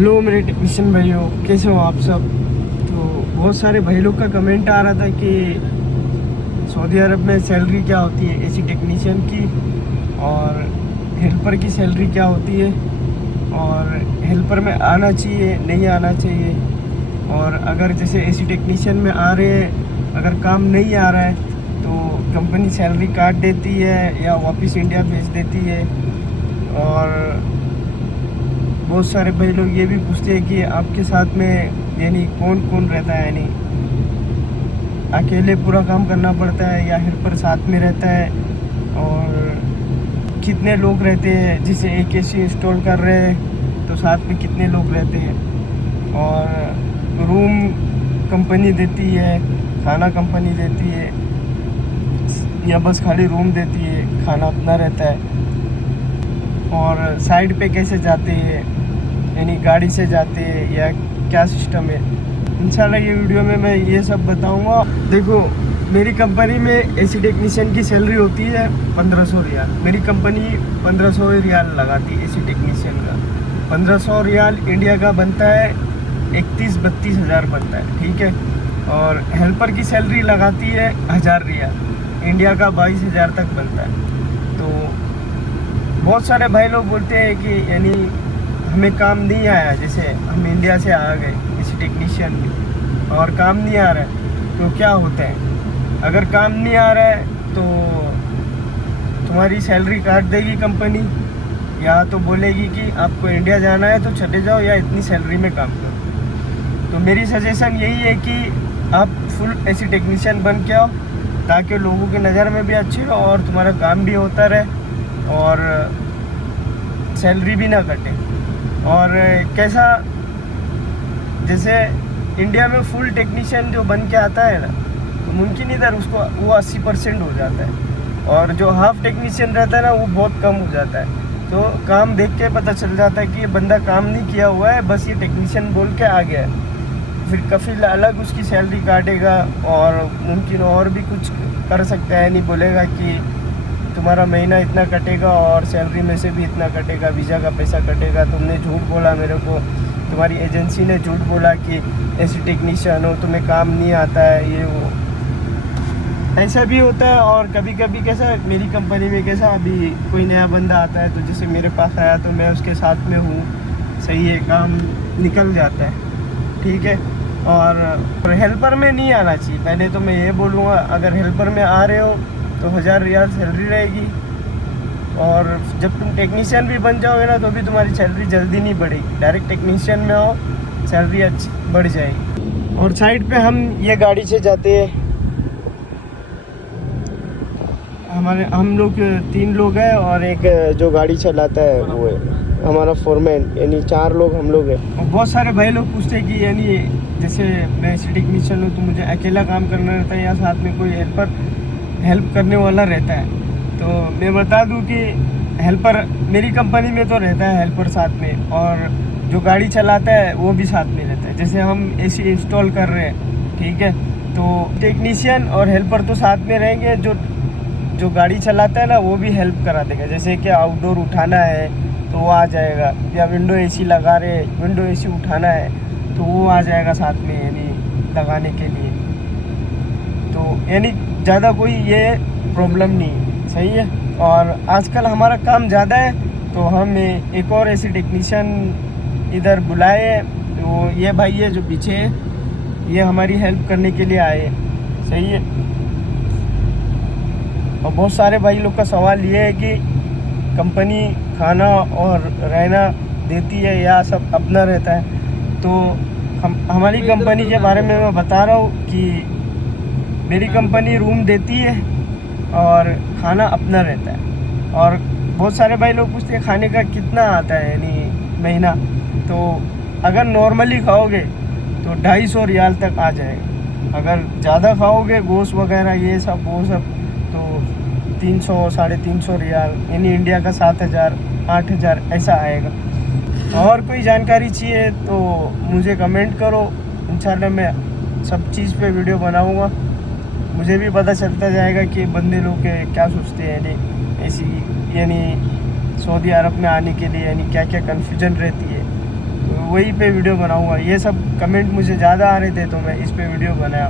Hello मेरे technician भाइयों, कैसे हो आप सब। तो बहुत सारे भाई लोग का कमेंट आ रहा था कि सऊदी अरब में सैलरी क्या होती है एसी टेक्नीशियन की, और हेल्पर की सैलरी क्या होती है, और हेल्पर में आना चाहिए नहीं आना चाहिए, और अगर जैसे एसी टेक्नीशियन में आ रहे हैं, अगर काम नहीं आ रहा है तो कंपनी सैलरी काट देती है या वापस इंडिया भेज देती है। और बहुत सारे भाई लोग ये भी पूछते हैं कि आपके साथ में यानी कौन कौन रहता है, यानी अकेले पूरा काम करना पड़ता है या हेल्पर साथ में रहता है, और कितने लोग रहते हैं। जैसे एक एसी इंस्टॉल कर रहे हैं तो साथ में कितने लोग रहते हैं, और रूम कंपनी देती है, खाना कंपनी देती है, या बस खाली रूम देती है, खाना अपना रहता है, और साइड पे कैसे जाते हैं, यानी गाड़ी से जाते हैं या क्या सिस्टम है। इंशाल्लाह ये वीडियो में मैं ये सब बताऊंगा। देखो, मेरी कंपनी में एसी टेक्नीशियन की सैलरी होती है 1500 रियाल। मेरी कंपनी 1500 रियाल लगाती है एसी टेक्नीशियन का। 1500 रियाल इंडिया का बनता है 31-32 हज़ार बनता है, ठीक है। और हेल्पर की सैलरी लगाती है 1000 रियाल, इंडिया का 22 हज़ार तक बनता है। तो बहुत सारे भाई लोग बोलते हैं कि यानी हमें काम नहीं आया, जैसे हम इंडिया से आ गए किसी टेक्नीशियन में और काम नहीं आ रहा है तो क्या होता है। अगर काम नहीं आ रहा है तो तुम्हारी सैलरी काट देगी कंपनी, या तो बोलेगी कि आपको इंडिया जाना है तो चले जाओ या इतनी सैलरी में काम करो। तो मेरी सजेशन यही है कि आप फुल एसी टेक्नीशियन बन के आओ, ताकि लोगों की नज़र में भी अच्छी रहो और तुम्हारा काम भी होता रहे और सैलरी भी ना कटे। और कैसा, जैसे इंडिया में फुल टेक्नीशियन जो बन के आता है ना, तो मुमकिन इधर उसको वो 80% हो जाता है, और जो हाफ टेक्नीशियन रहता है ना वो बहुत कम हो जाता है। तो काम देख के पता चल जाता है कि ये बंदा काम नहीं किया हुआ है, बस ये टेक्नीशियन बोल के आ गया है। फिर कफील अलग उसकी सैलरी काटेगा, और मुमकिन और भी कुछ कर सकता है, नहीं बोलेगा कि तुम्हारा महीना इतना कटेगा और सैलरी में से भी इतना कटेगा, वीज़ा का पैसा कटेगा, तुमने झूठ बोला मेरे को, तुम्हारी एजेंसी ने झूठ बोला कि ऐसी टेक्नीशियन हो, तुम्हें काम नहीं आता है, ये वो ऐसा भी होता है। और कभी कभी कैसा, मेरी कंपनी में कैसा, अभी कोई नया बंदा आता है तो जैसे मेरे पास आया तो मैं उसके साथ में हूँ, सही है, काम निकल जाता है, ठीक है। और हेल्पर में नहीं आना चाहिए। पहले तो मैं ये बोलूँगा, अगर हेल्पर में आ रहे हो तो 1000 रियाल सैलरी रहेगी, और जब तुम टेक्नीशियन भी बन जाओगे ना तो भी तुम्हारी सैलरी जल्दी नहीं बढ़ेगी। डायरेक्ट टेक्नीशियन में आओ, सैलरी अच्छी बढ़ जाएगी। और साइड पे हम ये गाड़ी से जाते हैं, हम लोग 3 लोग हैं, और एक जो गाड़ी चलाता है वो है हमारा फोरमैन, यानी 4 लोग हम लोग हैं। और बहुत सारे भाई लोग पूछते हैं कि यानी जैसे मैं एसी टेक्नीशियन हूँ तो मुझे अकेला काम करना रहता है या साथ में कोई हेल्प करने वाला रहता है। तो मैं बता दूं कि हेल्पर मेरी कंपनी में तो रहता है हेल्पर साथ में, और जो गाड़ी चलाता है वो भी साथ में रहता है। जैसे हम एसी इंस्टॉल कर रहे हैं, ठीक है, तो टेक्नीशियन और हेल्पर तो साथ में रहेंगे, जो गाड़ी चलाता है ना वो भी हेल्प करा देगा। जैसे कि आउटडोर उठाना है तो वो आ जाएगा, या विंडो एसी लगा रहे, विंडो एसी उठाना है तो वो आ जाएगा साथ में, यानी लगाने के लिए। तो यानी ज़्यादा कोई ये प्रॉब्लम नहीं है, सही है। और आजकल हमारा काम ज़्यादा है तो हम एक और ऐसे टेक्नीशियन इधर बुलाए हैं। तो ये भाई है जो पीछे है, ये हमारी हेल्प करने के लिए आए हैं, सही है। और बहुत सारे भाई लोग का सवाल ये है कि कंपनी खाना और रहना देती है या सब अपना रहता है। तो हमारी कंपनी के बारे में मैं बता रहा हूँ कि मेरी कंपनी रूम देती है और खाना अपना रहता है। और बहुत सारे भाई लोग पूछते हैं खाने का कितना आता है, यानी महीना। तो अगर नॉर्मली खाओगे तो 250 रियाल तक आ जाएगा। अगर ज़्यादा खाओगे गोश्त वगैरह ये सब वो सब तो 300-350 रियाल, यानी इंडिया का 7000-8000 ऐसा आएगा। और कोई जानकारी चाहिए तो मुझे कमेंट करो, इंशाल्लाह मैं सब चीज़ पे वीडियो बनाऊँगा। मुझे भी पता चलता जाएगा कि बंदे लोग क्या सोचते हैं, यानी ऐसी यानी सऊदी अरब में आने के लिए यानी क्या क्या कन्फ्यूजन रहती है। तो वही पे वीडियो बनाऊंगा। ये सब कमेंट मुझे ज़्यादा आ रहे थे तो मैं इस पे वीडियो बनाया।